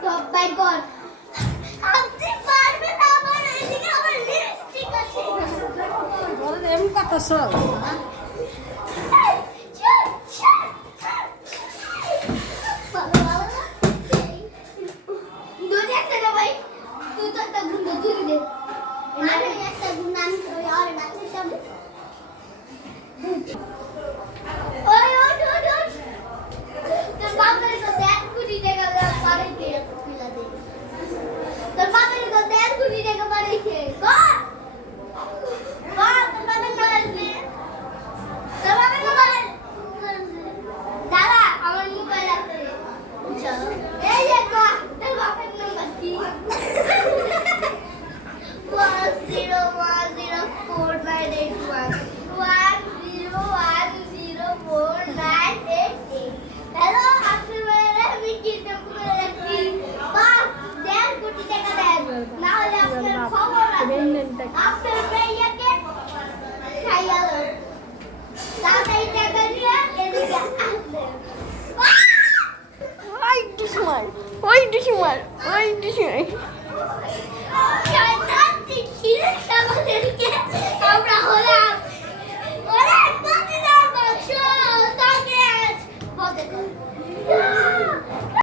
সবাই কর আপনি পারবেন না আমার এদিকে আমার লিপস্টিক আছে বলে এমন কথা সব Why do you want?